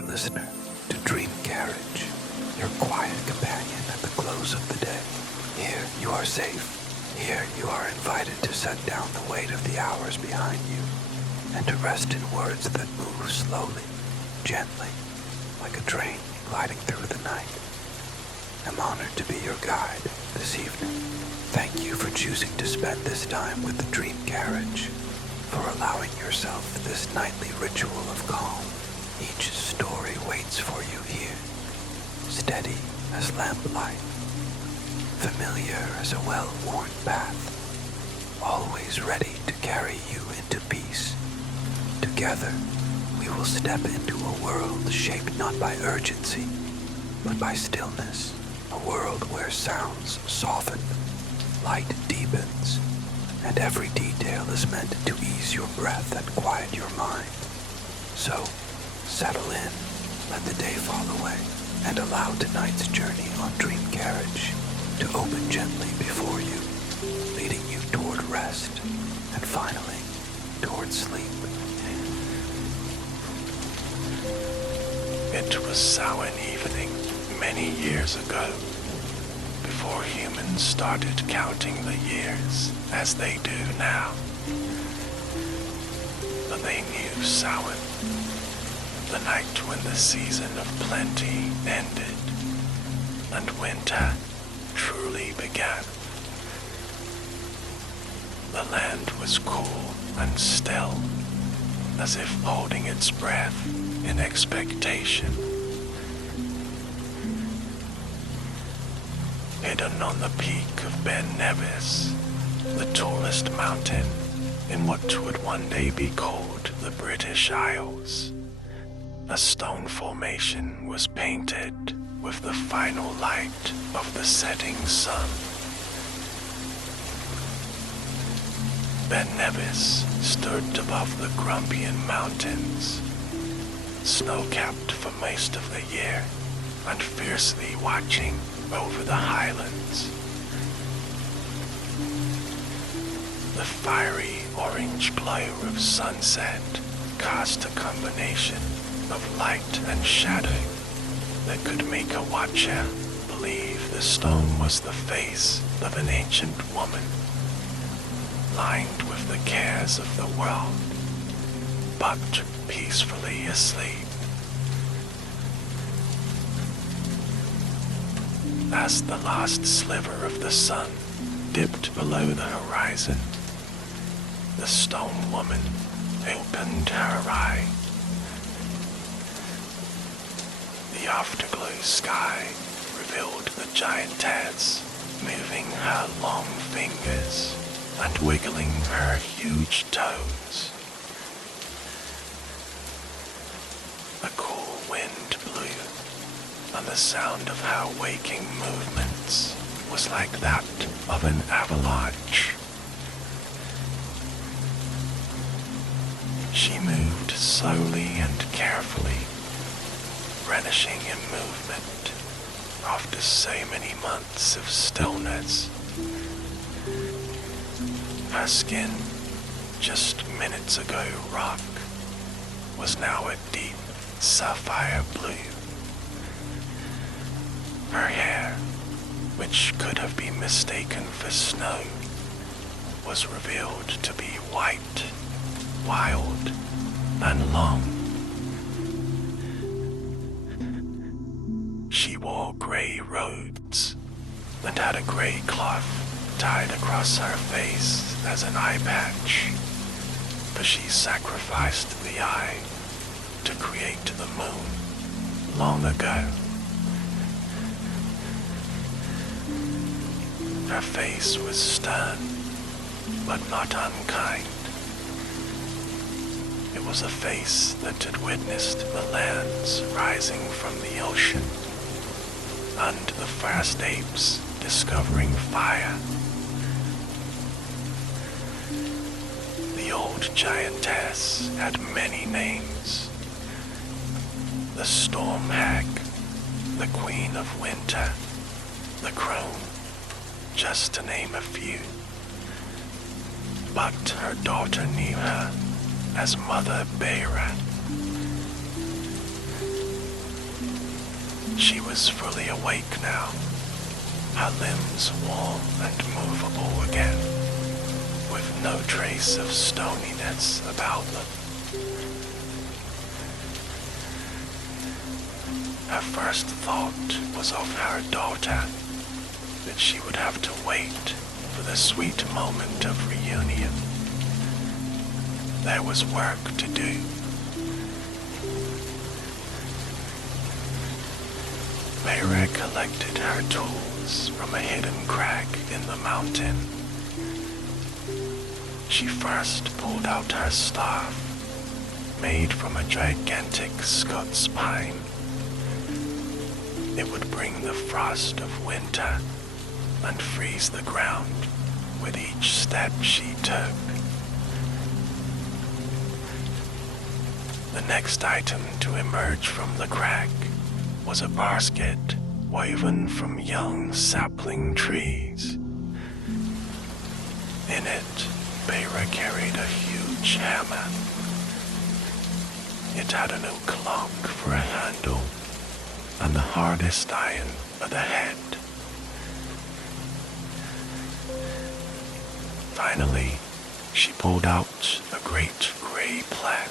dear listener, to Dream Carriage, your quiet companion at the close of the day. Here you are safe. Here you are invited to set down the weight of the hours behind you and to rest in words that move slowly, gently, like a train gliding through the night. I'm honored to be your guide this evening. Thank you for choosing to spend this time with the Dream Carriage, for allowing yourself this nightly ritual of calm. Each story waits for you here, steady as lamplight, familiar as a well-worn path, always ready to carry you into peace. Together, we will step into a world shaped not by urgency, but by stillness, a world where sounds soften, light deepens, and every detail is meant to ease your breath and quiet your mind. So, settle in, let the day fall away, and allow tonight's journey on Dream Carriage to open gently before you, leading you toward rest, and finally, toward sleep. It was an evening many years ago, before humans started counting the years as they do now. But they knew Samhain, the night when the season of plenty ended and winter truly began. The land was cool and still, as if holding its breath in expectation. Hidden on the peak of Ben Nevis, the tallest mountain in what would one day be called the British Isles, a stone formation was painted with the final light of the setting sun. Ben Nevis stood above the Grampian Mountains, snow-capped for most of the year and fiercely watching over the highlands. The fiery orange glow of sunset cast a combination of light and shadow that could make a watcher believe the stone was the face of an ancient woman, lined with the cares of the world, but peacefully asleep. As the last sliver of the sun dipped below the horizon, the stone woman opened her eye. The afterglow sky revealed the giantess moving her long fingers and wiggling her huge toes. A cool wind blew, and the sound of her waking movements was like that of an avalanche. She moved slowly and carefully, relishing in movement after so many months of stillness. Her skin, just minutes ago rock, was now a deep sapphire blue. Her hair, which could have been mistaken for snow, was revealed to be white, wild, and long. She wore grey robes and had a grey cloth tied across her face as an eye patch, for she sacrificed the eye to create the moon long ago. Her face was stern, but not unkind. It was a face that had witnessed the lands rising from the ocean, and the first apes discovering fire. The old giantess had many names. The Storm Hag, the Queen of Winter, the Crone, just to name a few. But her daughter knew her as Mother Beira. She was fully awake now, her limbs warm and movable again, with no trace of stoniness about them. Her first thought was of her daughter, that she would have to wait for the sweet moment of reunion. There was work to do. Mayra collected her tools from a hidden crag in the mountain. She first pulled out her staff, made from a gigantic Scots pine. It would bring the frost of winter and freeze the ground with each step she took. The next item to emerge from the crag was a basket woven from young sapling trees. In it, Mayra carried a huge hammer. It had an oak log for a handle and the hardest iron for the head. Finally, she pulled out a great grey plaid,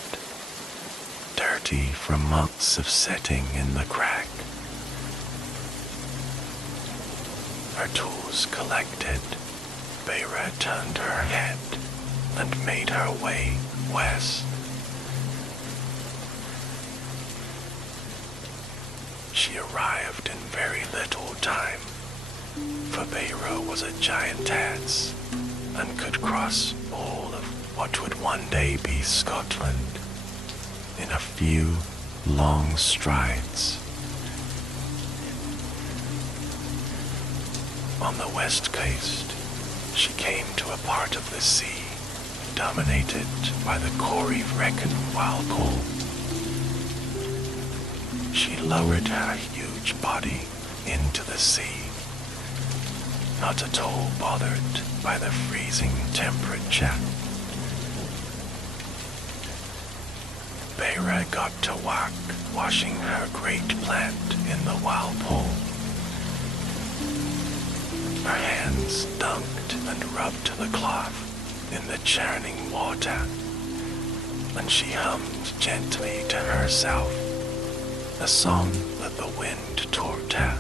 dirty from months of sitting in the crag. Her tools collected, Mayra turned her head and made her way west. She arrived in very little time, for Mayra was a giantess and could cross all of what would one day be Scotland in a few long strides. On the west coast, she came to a part of the sea dominated by the Corrie-Vrecken whirlpool. She lowered her huge body into the sea, not at all bothered by the freezing temperature. Mayra got to work washing her great plant in the whirlpool. Her hands dunked and rubbed the cloth in the churning water, and she hummed gently to herself a song that the wind taught her.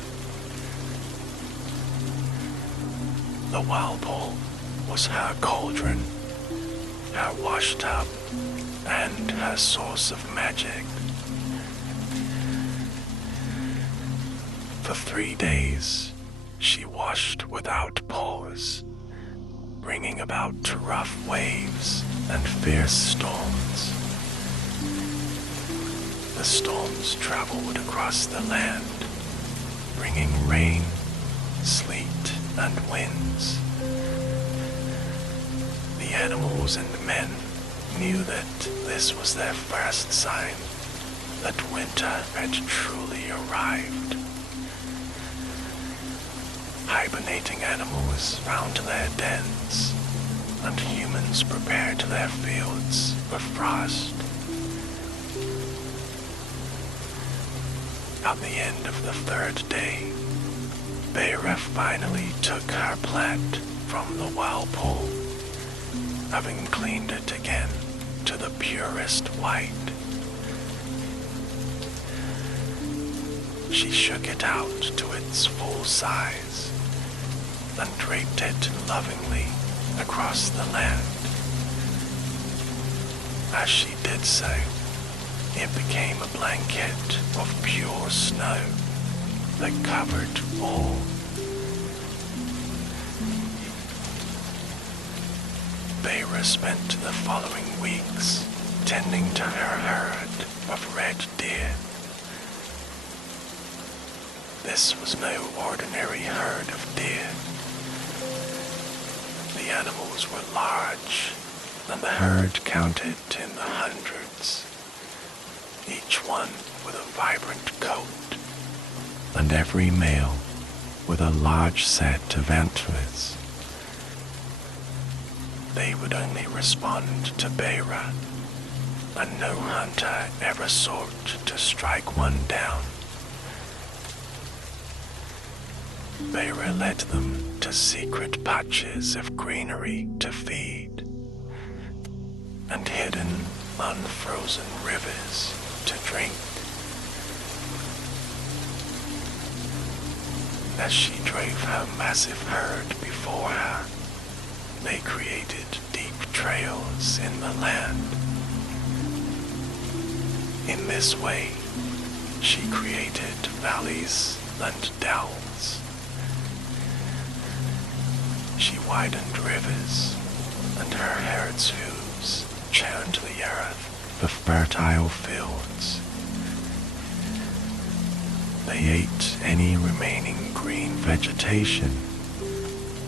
The whirlpool was her cauldron, her wash tub, and her source of magic. For 3 days, she washed without pause, bringing about rough waves and fierce storms. The storms traveled across the land, bringing rain, sleet, and winds. The animals and men knew that this was their first sign that winter had truly arrived. Hibernating animals found their dens, and humans prepared their fields for frost. At the end of the 3rd day, Mayra finally took her plant from the whirlpool, having cleaned it again to the purest white. She shook it out to its full size and draped it lovingly across the land. As she did so, it became a blanket of pure snow that covered all. Mayra spent the following weeks tending to her herd of red deer. This was no ordinary herd of deer. The animals were large, and the herd counted in the hundreds, each one with a vibrant coat, and every male with a large set of antlers. They would only respond to Mayra, and no hunter ever sought to strike one down. Beira led them to secret patches of greenery to feed, and hidden, unfrozen rivers to drink. As she drove her massive herd before her, they created deep trails in the land. In this way, she created valleys and dells. She widened rivers, and her herd's hooves churned the earth of fertile fields. They ate any remaining green vegetation,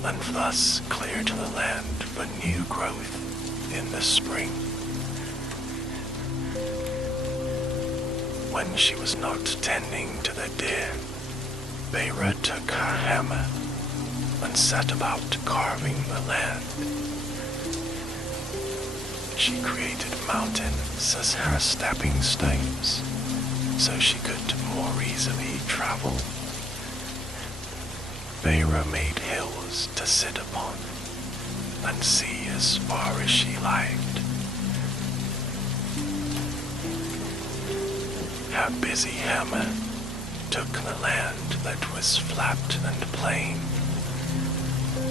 and thus cleared the land for new growth in the spring. When she was not tending to the deer, Beira took her hammer and set about carving the land. She created mountains as her stepping stones, so she could more easily travel. Beira made hills to sit upon and see as far as she liked. Her busy hammer took the land that was flat and plain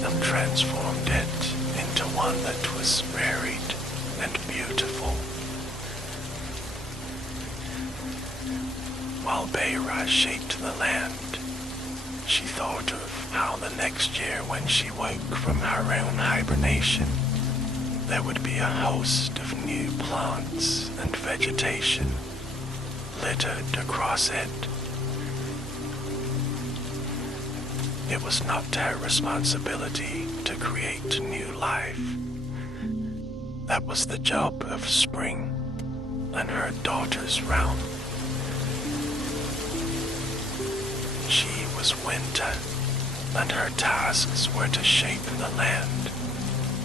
and transformed it into one that was varied and beautiful. While Beira shaped the land, she thought of how the next year when she woke from her own hibernation, there would be a host of new plants and vegetation littered across it. It was not her responsibility to create new life. That was the job of spring and her daughter's realm. She was winter, and her tasks were to shape the land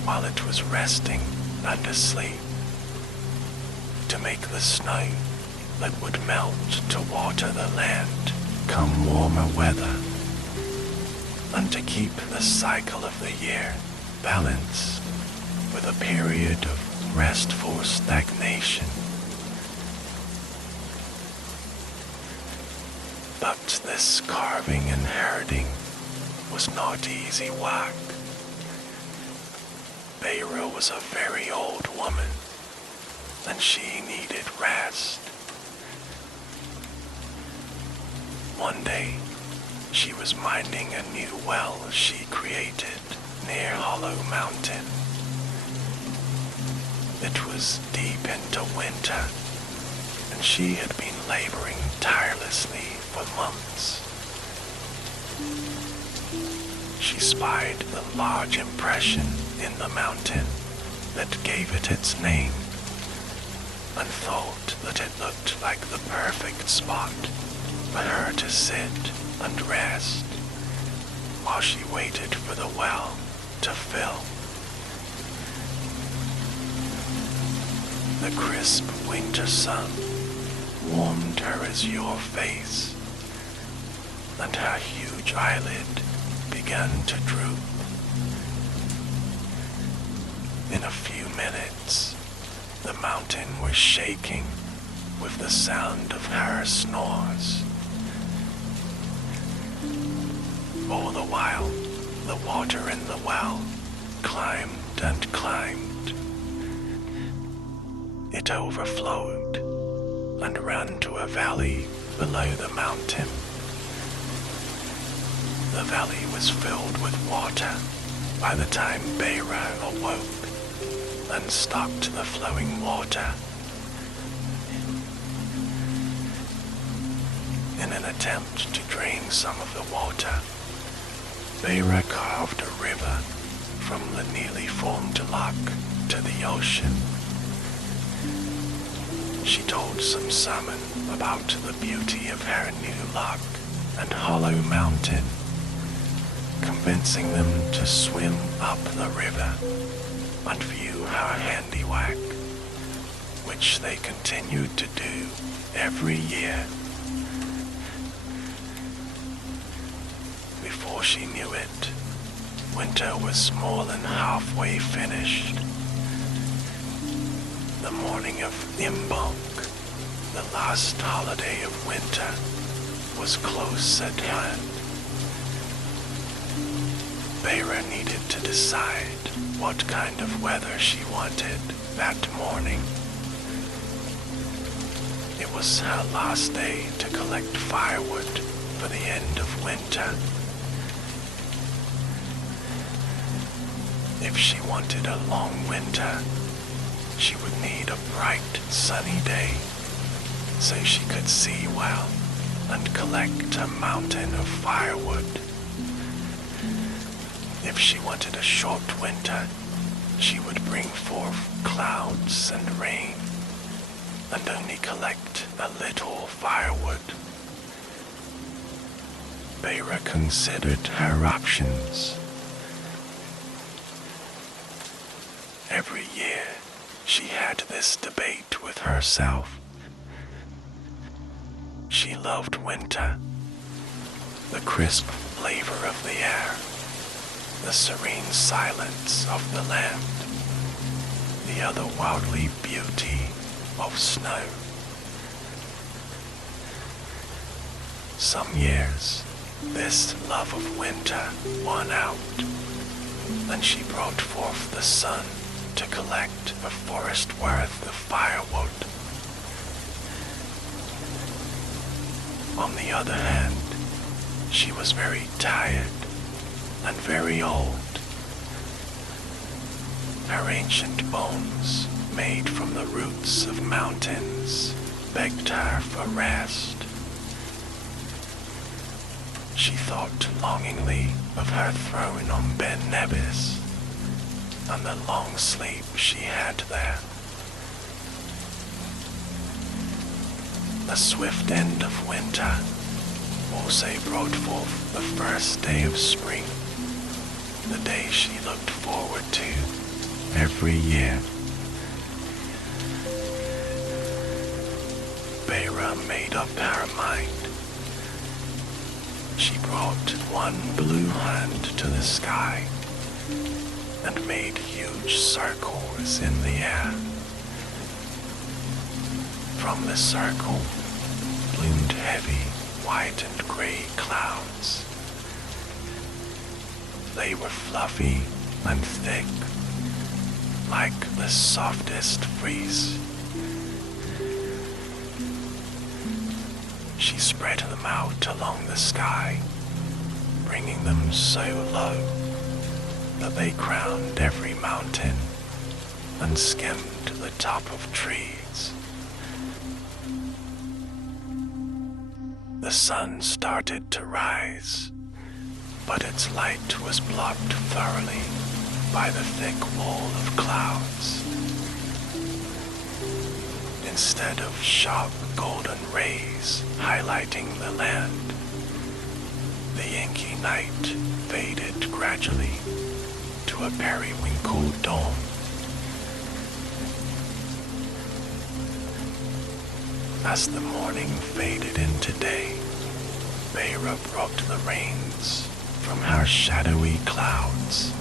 while it was resting and asleep, to make the snow that would melt to water the land come warmer weather, and to keep the cycle of the year balanced with a period of restful stagnation. But this carving and herding was not easy work. Beira was a very old woman, and she needed rest. One day, she was minding a new well she created near Hollow Mountain. It was deep into winter, and she had been laboring tirelessly for months. She spied the large impression in the mountain that gave it its name, and thought that it looked like the perfect spot for her to sit and rest while she waited for the well to fill. The crisp winter sun warmed her azure face, and her huge eyelid began to droop. In a few minutes, the mountain was shaking with the sound of her snores. All the while, the water in the well climbed and climbed. It overflowed and ran to a valley below the mountain. The valley was filled with water by the time Beira awoke and stopped the flowing water. In an attempt to drain some of the water, Beira carved a river from the newly formed loch to the ocean. She told some salmon about the beauty of her new loch and Hollow Mountain, convincing them to swim up the river and view her handiwork, which they continued to do every year. Before she knew it, winter was more than halfway finished. The morning of Imbolc, the last holiday of winter, was close at hand. Beira needed to decide what kind of weather she wanted that morning. It was her last day to collect firewood for the end of winter. If she wanted a long winter, she would need a bright, sunny day so she could see well and collect a mountain of firewood. If she wanted a short winter, she would bring forth clouds and rain and only collect a little firewood. Beira considered her options. Every year, she had this debate with herself. She loved winter, the crisp flavor of the air, the serene silence of the land, the otherworldly beauty of snow. Some years, this love of winter won out, and she brought forth the sun to collect a forest worth of firewood. On the other hand, she was very tired and very old. Her ancient bones, made from the roots of mountains, begged her for rest. She thought longingly of her throne on Ben Nevis and the long sleep she had there. The swift end of winter also brought forth the first day of spring, the day she looked forward to every year. Beira made up her mind. She brought one blue hand to the sky and made huge circles in the air. From the circle bloomed heavy white and gray clouds. They were fluffy and thick, like the softest fleece. She spread them out along the sky, bringing them so low that they crowned every mountain and skimmed the top of trees. The sun started to rise, but its light was blocked thoroughly by the thick wall of clouds. Instead of sharp golden rays highlighting the land, the inky night faded gradually to a periwinkle dawn. As the morning faded into day, Beira brought the rains from her shadowy clouds.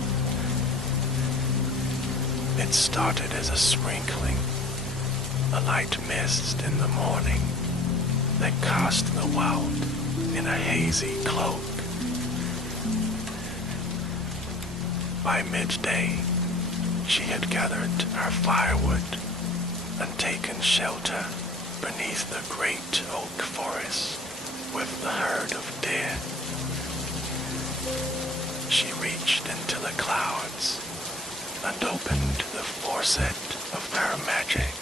It started as a sprinkling, a light mist in the morning that cast the world in a hazy cloak. By midday, she had gathered her firewood and taken shelter beneath the great oak forest with the herd of deer. She reached into the clouds and opened the faucet of her magic.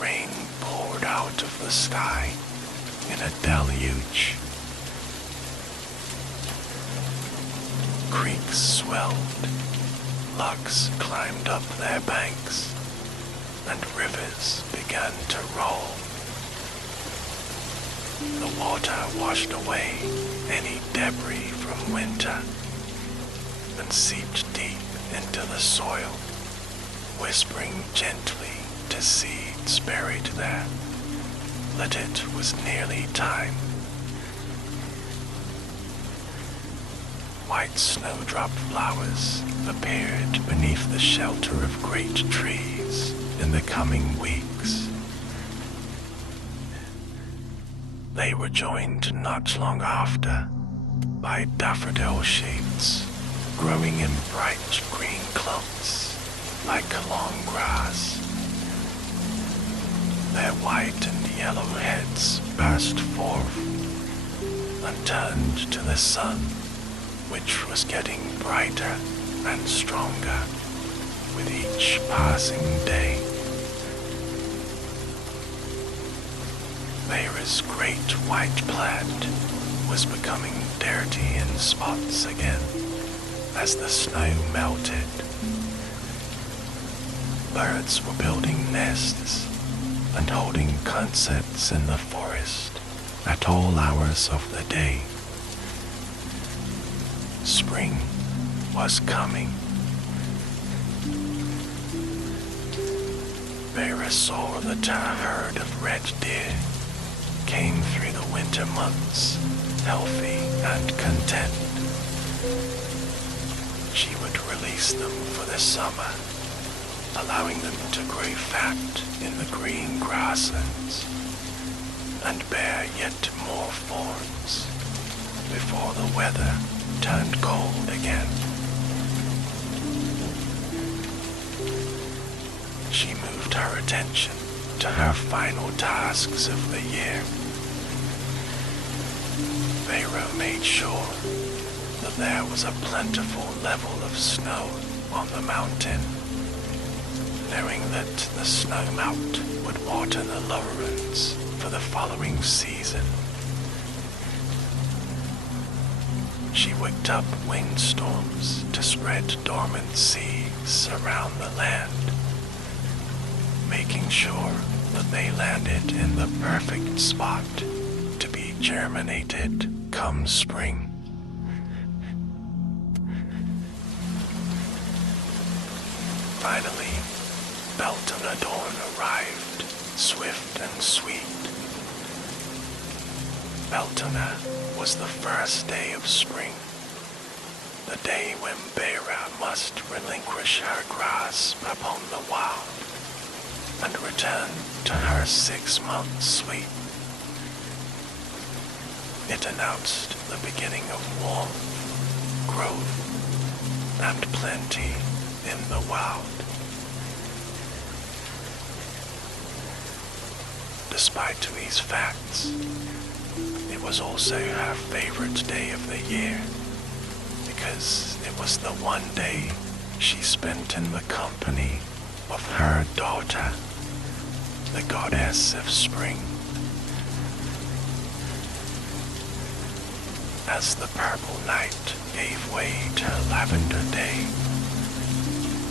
Rain poured out of the sky in a deluge. Creeks swelled, lochs climbed up their banks, and rivers began to roll. The water washed away any debris from winter and seeped deep into the soil, whispering gently to seeds buried there that it was nearly time. white snowdrop flowers appeared beneath the shelter of great trees in the coming weeks. They were joined not long after by daffodil shades growing in bright green clumps like long grass. Their white and yellow heads burst forth and turned to the sun, which was getting brighter and stronger with each passing day. Vera's great white plaid was becoming dirty in spots again as the snow melted. Birds were building nests and holding concerts in the forest at all hours of the day. Spring was coming. Vera saw that a herd of red deer came through the winter months, healthy and content. She would release them for the summer, allowing them to grow fat in the green grasslands and bear yet more fawns before the weather turned cold again. She moved her attention to her final tasks of the year. Pharaoh made sure that there was a plentiful level of snow on the mountain, knowing that the snowmelt would water the lowlands for the following season. She whipped up windstorms to spread dormant seeds around the land, making sure that they landed in the perfect spot to be germinated come spring. Finally, Beltane dawn arrived, swift and sweet. Beltane was the first day of spring, the day when Bera must relinquish her grasp upon the wild and return to her 6-month sleep. It announced the beginning of warmth, growth, and plenty in the wild. Despite these facts, it was also her favorite day of the year, because it was the one day she spent in the company of her daughter, the goddess of spring. As the purple night gave way to lavender day,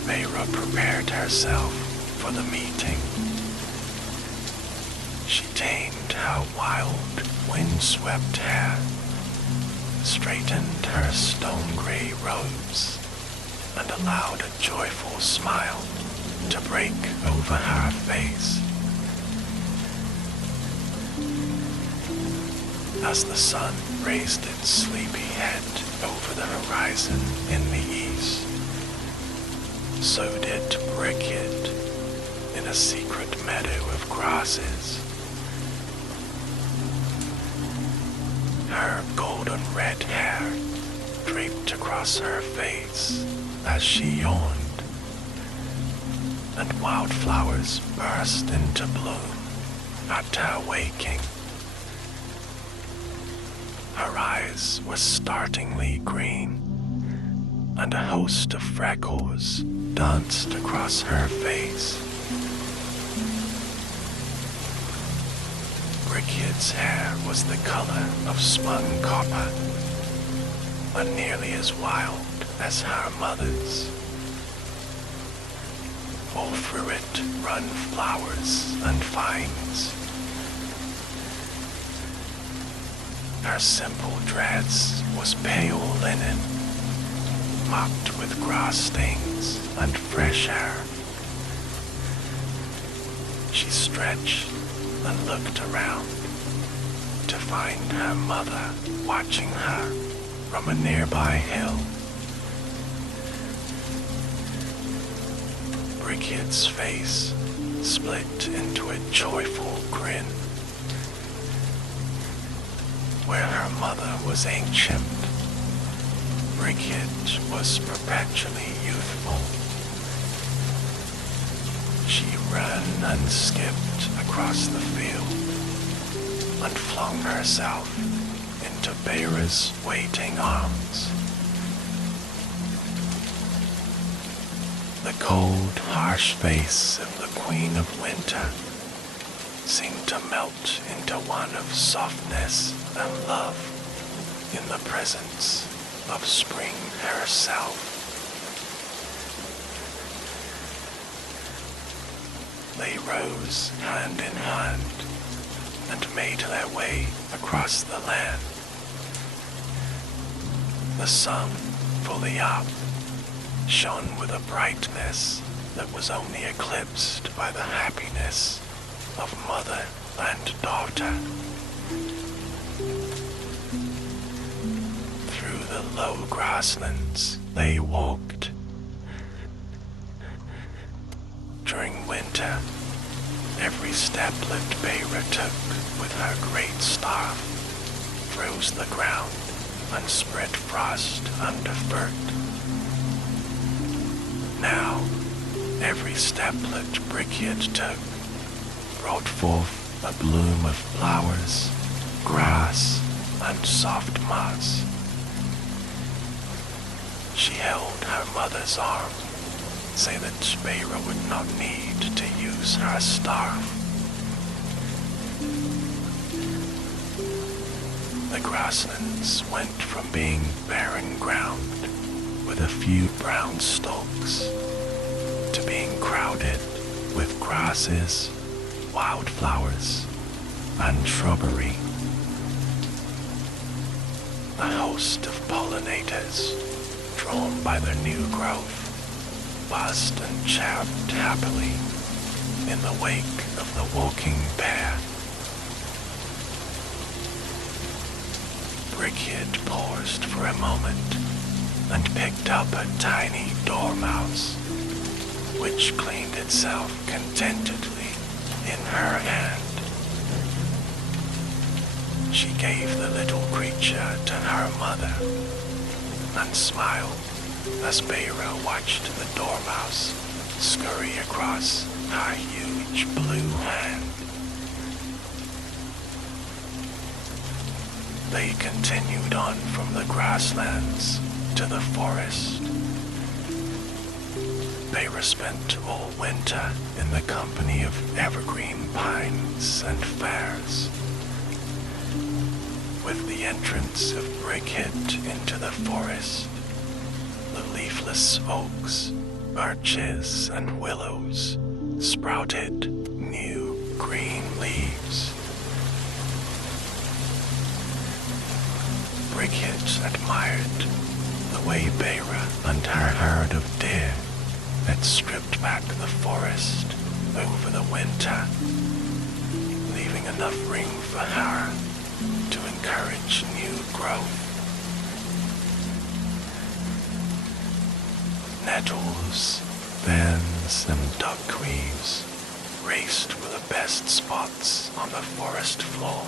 Vera prepared herself for the meeting. She tamed her wild, windswept hair, straightened her stone-gray robes, and allowed a joyful smile to break over her face. As the sun raised its sleepy head over the horizon in the east, so did Brickyard in a secret meadow of grasses. Her golden red hair draped across her face as she yawned, and wildflowers burst into bloom at her waking. Her eyes were startlingly green, and a host of freckles danced across her face. Brickyard's hair was the color of spun copper, but nearly as wild as her mother's. All through it run flowers and vines. Her simple dress was pale linen, mocked with grass stains and fresh air. She stretched and looked around to find her mother watching her from a nearby hill. Brickhead's face split into a joyful grin. Where her mother was ancient, Brickhead was perpetually youthful. She ran and skipped across the field and flung herself into Beira's waiting arms. The cold, harsh face of the Queen of Winter seemed to melt into one of softness and love in the presence of Spring herself. They rose hand in hand and made their way across the land. The sun, fully up, shone with a brightness that was only eclipsed by the happiness of mother and daughter. Through the low grasslands they walked. During winter, every step that Beira took with her great staff froze the ground and spread frost underfoot. Now, every steplet Brickhead took brought forth a bloom of flowers, grass, and soft moss. She held her mother's arm, so that Beira would not need to use her staff. The grasslands went from being barren ground with a few brown stalks to being crowded with grasses, wildflowers, and shrubbery. A host of pollinators, drawn by their new growth, buzzed and chirped happily in the wake of the walking pair. Brickhead paused for a moment and picked up a tiny dormouse, which cleaned itself contentedly in her hand. She gave the little creature to her mother and smiled as Beira watched the dormouse scurry across her huge blue hand. They continued on from the grasslands to the forest. Beira spent all winter in the company of evergreen pines and firs. With the entrance of Brickhead into the forest, the leafless oaks, birches, and willows sprouted new green leaves. Brickhead admired the way Beira and her herd of deer had stripped back the forest over the winter, leaving enough room for her to encourage new growth. Nettles, ferns, and duckweeds raced for the best spots on the forest floor.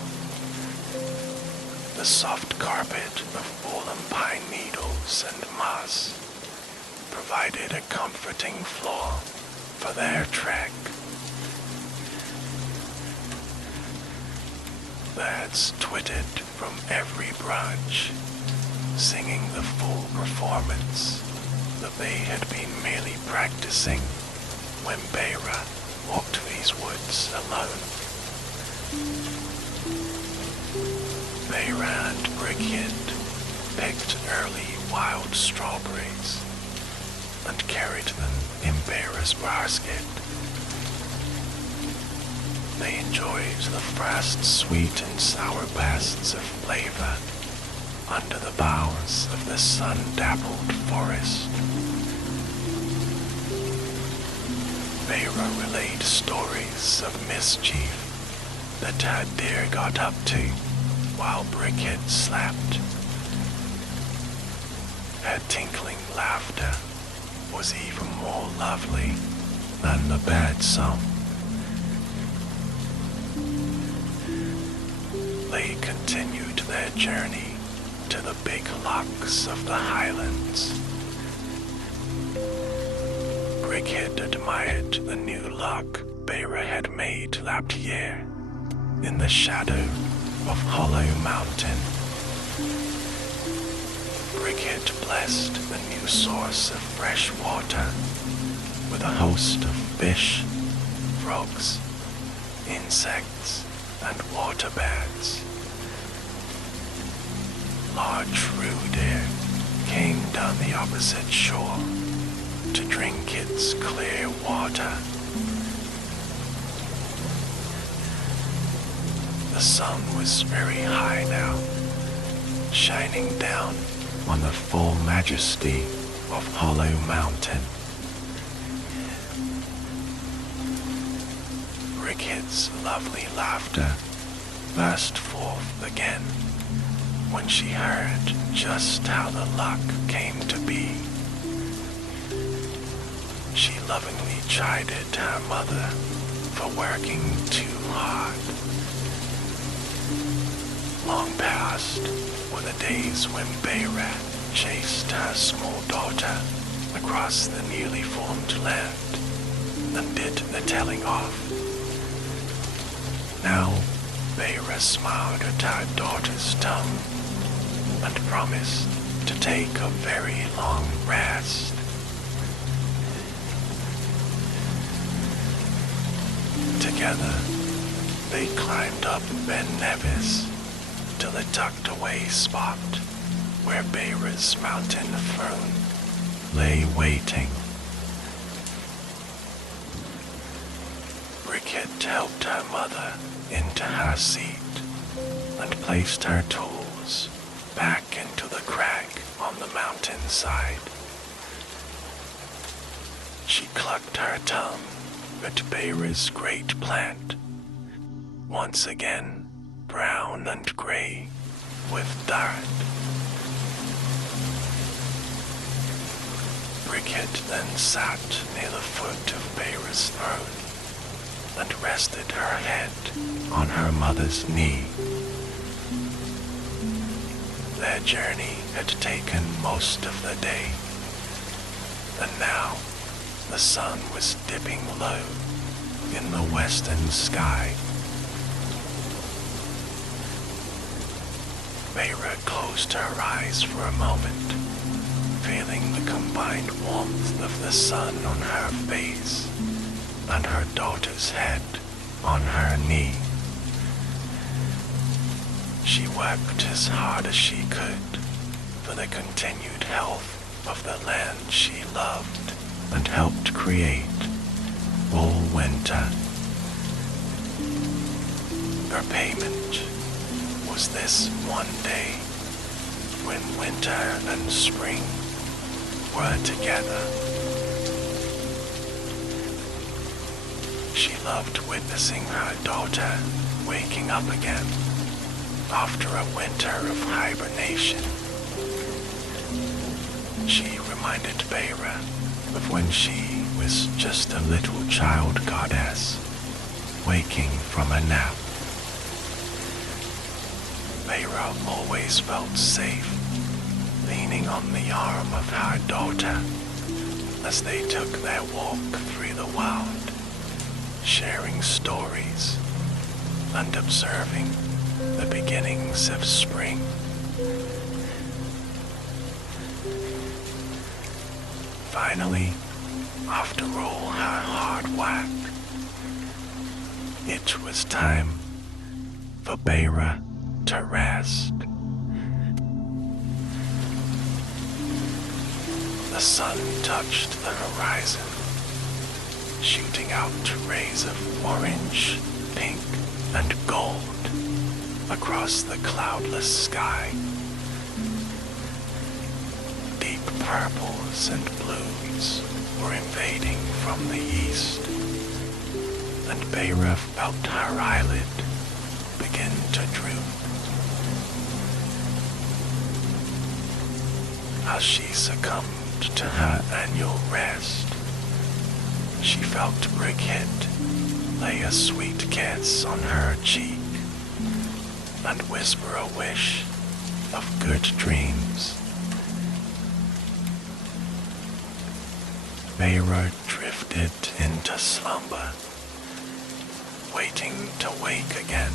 The soft carpet of fallen pine needles and moss provided a comforting floor for their trek. Birds twittered from every branch, singing the full performance that they had been merely practicing when Beira walked these woods alone. Beira and Brickhead picked early wild strawberries and carried them in Beira's basket. They enjoyed the first sweet and sour bursts of flavor under the boughs of the sun-dappled forest. Beira relayed stories of mischief that her deer got up to while Brickhead slept. her tinkling laughter was even more lovely than the bird song. They continued their journey to the big lochs of the Highlands. Brigid admired the new loch Beira had made that year in the shadow of Hollow Mountain. Brigid blessed the new source of fresh water with a host of fish, frogs, insects, and water bats. Large rue deer came down the opposite shore to drink its clear water. The sun was very high now, shining down on the full majesty of Hollow Mountain. Brigid's lovely laughter burst forth again when she heard just how the luck came to be. She lovingly chided her mother for working too hard. Long past were the days when Beira chased her small daughter across the newly formed land and did the telling off. Now Beira smiled at her daughter's tongue and promised to take a very long rest. Together, they climbed up Ben Nevis to the tucked-away spot where Beira's mountain throne lay waiting. Brigid helped her mother into her seat and placed her tools back into the crag on the mountainside. She clucked her tongue at Beira's great plant, once again brown and gray with dirt. Brigid then sat near the foot of Beira's throne and rested her head on her mother's knee. Their journey had taken most of the day, and now the sun was dipping low in the western sky. Beira closed her eyes for a moment, feeling the combined warmth of the sun on her face and her daughter's head on her knee. She worked as hard as she could for the continued health of the land she loved and helped create all winter. Her payment was this one day when winter and spring were together. She loved witnessing her daughter waking up again after a winter of hibernation. She reminded Beira of when she was just a little child goddess waking from a nap. Beira always felt safe leaning on the arm of her daughter as they took their walk through the wild, sharing stories and observing the beginnings of spring. Finally, after all her hard work, it was time for Beira to rest. The sun touched the horizon, shooting out rays of orange, pink, and gold across the cloudless sky. Deep purples and blues were invading from the east, and Beira felt her eyelid begin to droop. as she succumbed to her annual rest. She felt Brickhead lay a sweet kiss on her cheek and whisper a wish of good dreams. Feyre drifted into slumber, waiting to wake again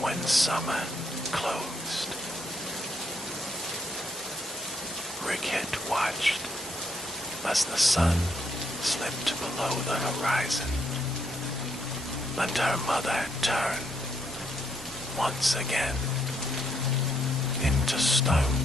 when summer closed. Brickhead watched as the sun slipped below the horizon, and her mother turned once again into stone.